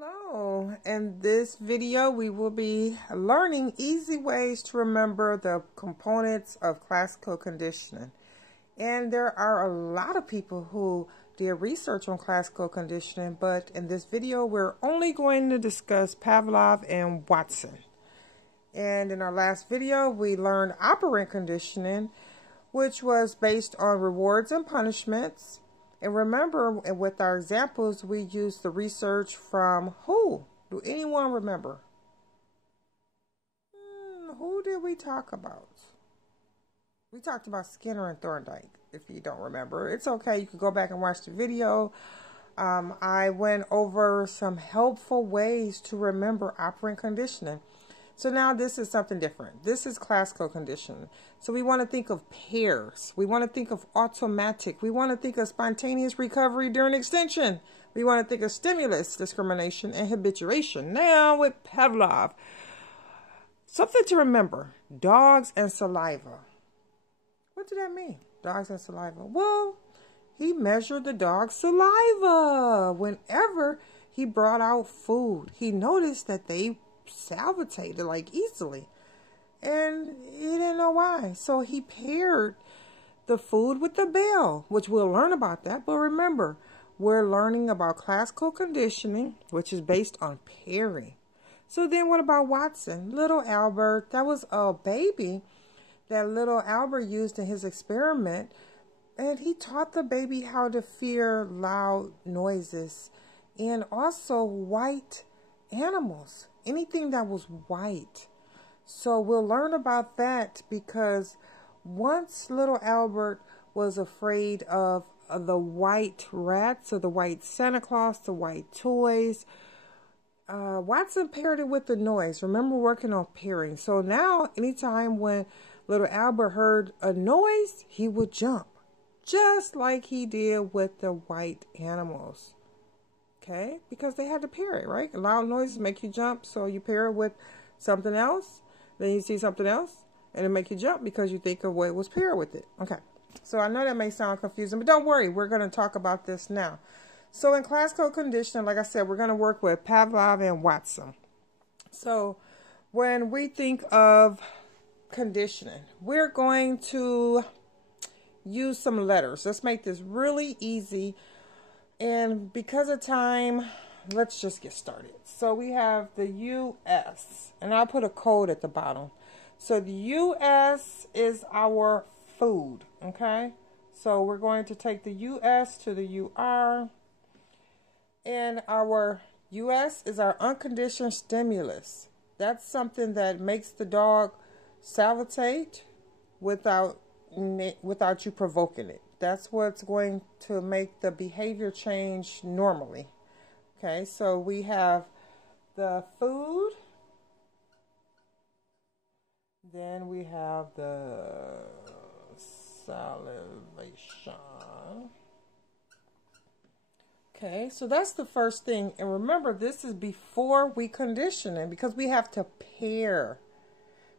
Hello, in this video we will be learning easy ways to remember the components of classical conditioning. And there are a lot of people who did research on classical conditioning, but in this video we're only going to discuss Pavlov and Watson. And in our last video we learned operant conditioning, which was based on rewards and punishments. And remember, with our examples, we used the research from who? Do anyone remember? Who did we talk about? We talked about Skinner and Thorndike, if you don't remember. It's okay. You can go back and watch the video. I went over some helpful ways to remember operant conditioning. So now this is something different. This is classical conditioning. So we want to think of pairs. We want to think of automatic. We want to think of spontaneous recovery during extinction. We want to think of stimulus, discrimination, and habituation. Now with Pavlov, something to remember, dogs and saliva. What did that mean, dogs and saliva? Well, he measured the dog's saliva. Whenever he brought out food, he noticed that they salivated like easily, and he didn't know why. So he paired the food with the bell, which we'll learn about that. But remember, we're learning about classical conditioning, which is based on pairing. So then what about Watson? Little Albert, that was a baby that little Albert used in his experiment, and he taught the baby how to fear loud noises and also white animals. Anything that was white. So we'll learn about that, because once little Albert was afraid of the white rats or the white Santa Claus, the white toys, Watson paired it with the noise. Remember, working on pairing. So now anytime when little Albert heard a noise, he would jump, just like he did with the white animals. Okay, because they had to pair it, right? Loud noises make you jump, so you pair it with something else. Then you see something else, and it make you jump because you think of what was paired with it. Okay, so I know that may sound confusing, but don't worry. We're going to talk about this now. So in classical conditioning, like I said, we're going to work with Pavlov and Watson. So when we think of conditioning, we're going to use some letters. Let's make this really easy. And because of time, let's just get started. So we have the U.S. and I'll put a code at the bottom. So the U.S. is our food, okay? So we're going to take the U.S. to the U.R. And our U.S. is our unconditioned stimulus. That's something that makes the dog salivatate without you provoking it. That's what's going to make the behavior change normally. Okay, so we have the food. Then we have the salivation. Okay, so that's the first thing. And remember, this is before we condition it, because we have to pair.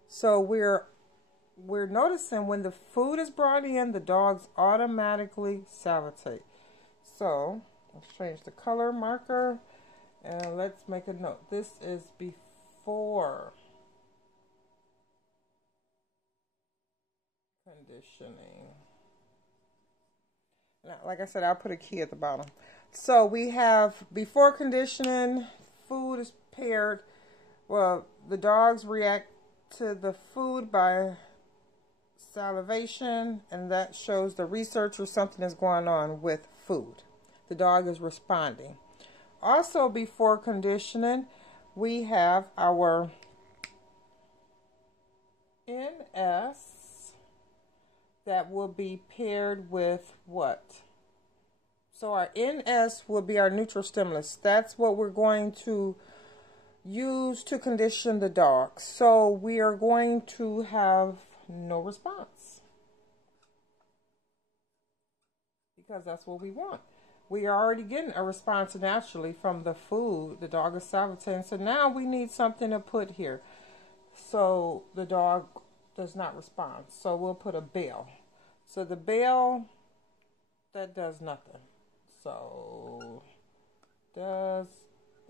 So we're noticing when the food is brought in, the dogs automatically salivatate. So let's change the color marker and let's make a note. This is before conditioning. Now, like I said, I'll put a key at the bottom. So we have before conditioning, food is paired. Well, the dogs react to the food by salivation, and that shows the researcher something is going on with food. The dog is responding. Also before conditioning, we have our NS that will be paired with what? So our NS will be our neutral stimulus. That's what we're going to use to condition the dog. So we are going to have no response, because that's what we want. We are already getting a response naturally from the food. The dog is salivating. So now we need something to put here so the dog does not respond. So we'll put a bell. So the bell, that does nothing. So does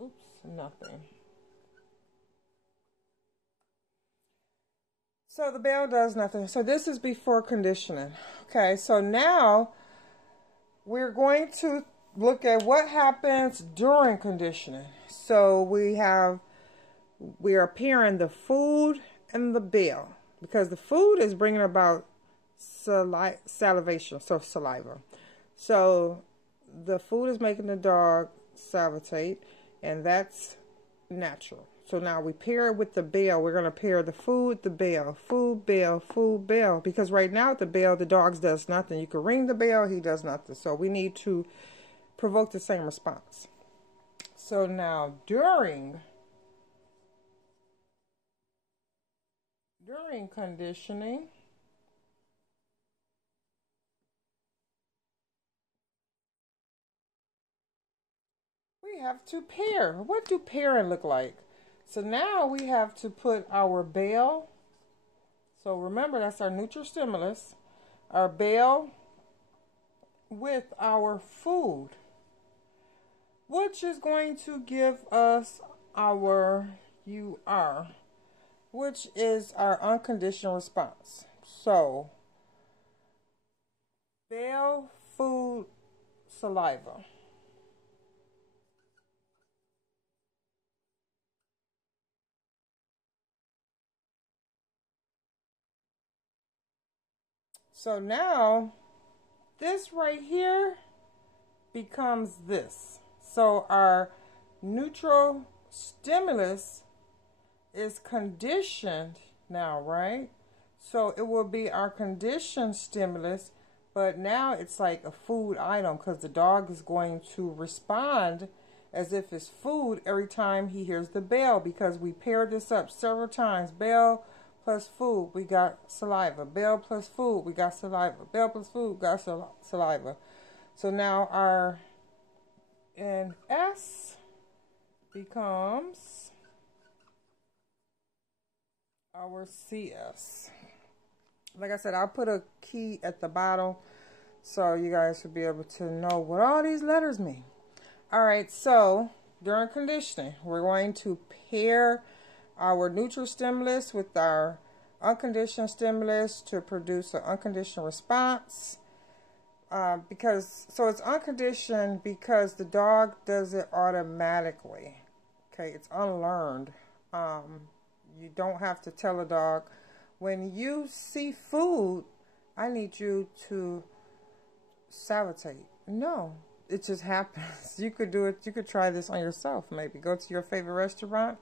Oops, nothing. So the bell does nothing. So this is before conditioning. Okay, so now we're going to look at what happens during conditioning. So we are pairing the food and the bell, because the food is bringing about salivation, so saliva. So the food is making the dog salivate, and that's natural. So now we pair it with the bell. We're going to pair the food, the bell, food, bell. Because right now the bell, the dog does nothing. You can ring the bell, he does nothing. So we need to provoke the same response. So now during conditioning, we have to pair. What do pairing look like? So now we have to put our bell. So remember, that's our neutral stimulus. Our bell with our food, which is going to give us our UR, which is our unconditional response. So bell, food, saliva. So now this right here becomes this. So our neutral stimulus is conditioned now, right? So it will be our conditioned stimulus, but now it's like a food item, because the dog is going to respond as if it's food every time he hears the bell, because we paired this up several times. Bell plus food, we got saliva. Bell plus food, we got saliva. Bell plus food, got saliva. So now our NS becomes our CS. Like I said, I'll put a key at the bottom so you guys will be able to know what all these letters mean. All right, so during conditioning, we're going to pair our neutral stimulus with our unconditioned stimulus to produce an unconditional response. So it's unconditioned because the dog does it automatically. Okay, it's unlearned. You don't have to tell a dog, when you see food, I need you to salivate. No, it just happens. You could do it. You could try this on yourself. Maybe go to your favorite restaurant,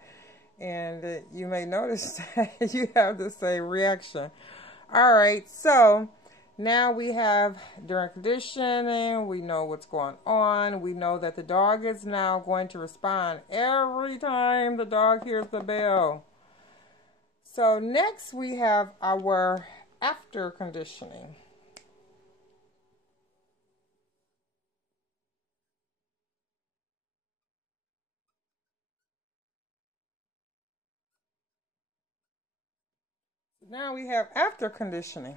and you may notice that you have the same reaction. All right, so now we have during conditioning, we know what's going on. We know that the dog is now going to respond every time the dog hears the bell. So next we have our after conditioning. Now we have after conditioning.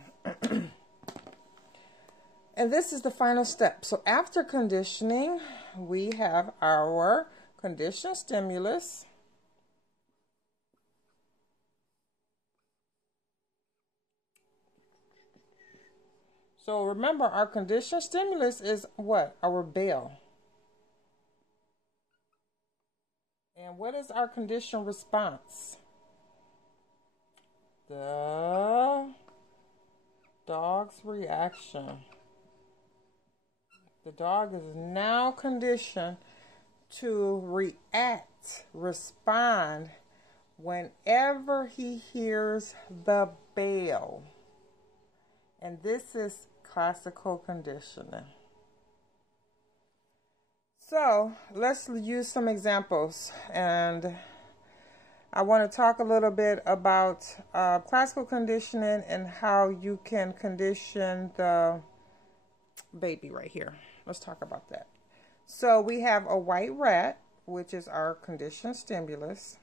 And this is the final step. So after conditioning, we have our conditioned stimulus. So remember, our conditioned stimulus is what? Our bell. And what is our conditioned response? The dog's reaction. The dog is now conditioned to react, respond whenever he hears the bell. And this is classical conditioning. So let's use some examples, and I want to talk a little bit about classical conditioning and how you can condition the baby right here. Let's talk about that. So we have a white rat, which is our conditioned stimulus,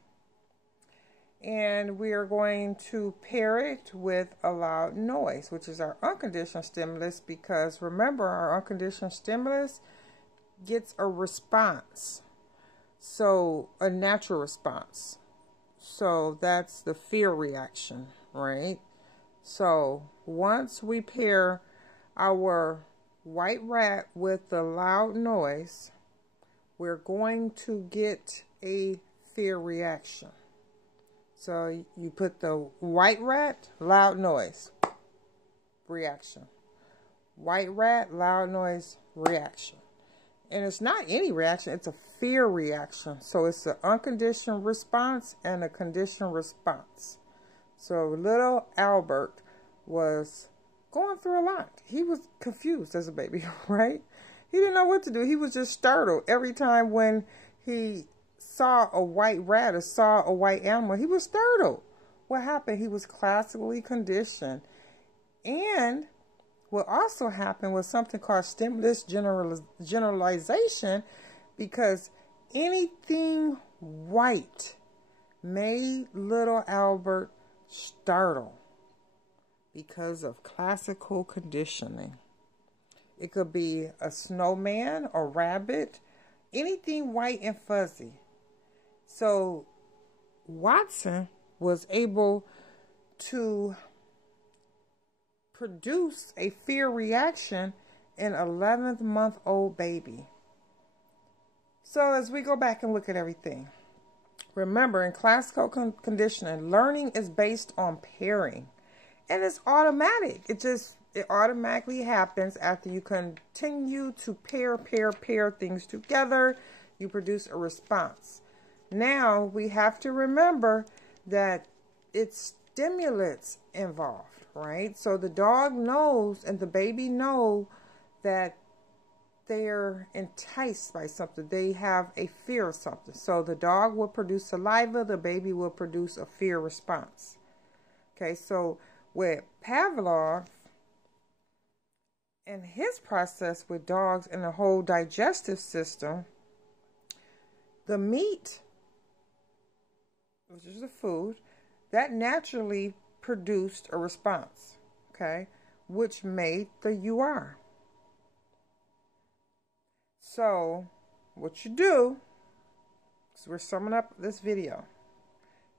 and we are going to pair it with a loud noise, which is our unconditioned stimulus, because remember, our unconditioned stimulus gets a response. So a natural response. So that's the fear reaction, right? So once we pair our white rat with the loud noise, we're going to get a fear reaction. So you put the white rat, loud noise, reaction. White rat, loud noise, reaction. And it's not any reaction, it's a fear reaction. So it's an unconditioned response and a conditioned response. So little Albert was going through a lot. He was confused as a baby, right? He didn't know what to do. He was just startled every time when he saw a white rat or saw a white animal. He was startled. What happened? He was classically conditioned. And what also happened was something called stimulus generalization, because anything white made little Albert startle because of classical conditioning. It could be a snowman, a rabbit, anything white and fuzzy. So Watson was able to produce a fear reaction in 11th-month-old baby. So as we go back and look at everything, remember, in classical conditioning, learning is based on pairing. And it's automatic. It automatically happens after you continue to pair things together. You produce a response. Now, we have to remember that it's stimulants involved, right? So the dog knows and the baby know that they're enticed by something. They have a fear of something. So the dog will produce saliva. The baby will produce a fear response. Okay, so with Pavlov and his process with dogs and the whole digestive system, the meat, which is the food, that naturally produced a response, okay, which made the UR. So what you do, so we're summing up this video.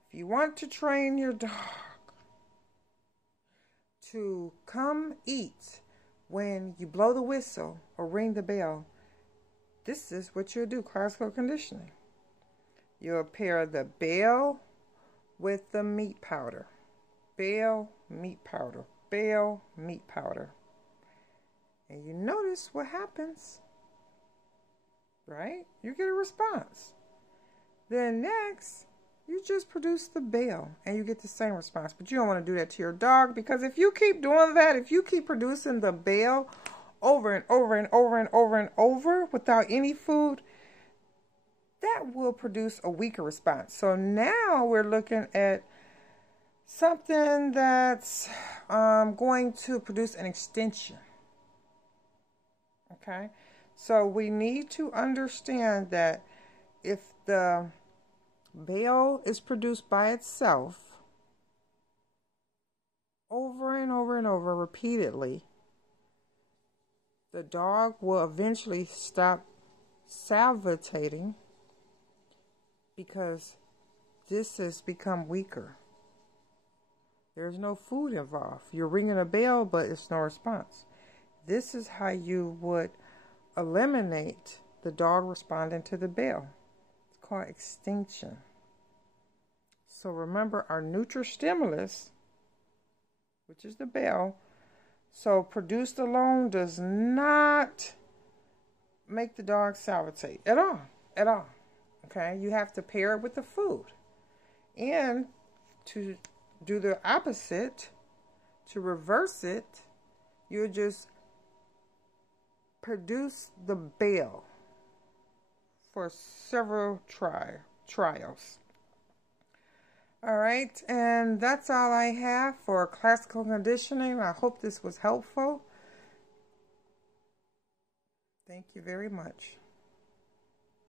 If you want to train your dog to come eat when you blow the whistle or ring the bell, this is what you'll do, classical conditioning. You'll pair the bell with the meat powder. Bell, meat powder. Bell, meat powder. And you notice what happens, right? You get a response. Then next, you just produce the bell and you get the same response. But you don't want to do that to your dog, because if you keep doing that, if you keep producing the bell over and over and over and over and over without any food, that will produce a weaker response. So now we're looking at something that's going to produce an extinction. Okay? So we need to understand that if the bell is produced by itself over and over and over repeatedly, the dog will eventually stop salivating, because this has become weaker. There's no food involved. You're ringing a bell, but it's no response. This is how you would eliminate the dog responding to the bell. It's called extinction. So remember, our nutristimulus, which is the bell, so produced alone does not make the dog salivate at all. At all. Okay, you have to pair it with the food. And to do the opposite, to reverse it, you just produce the bell for several trials. All right, and that's all I have for classical conditioning. I hope this was helpful. Thank you very much.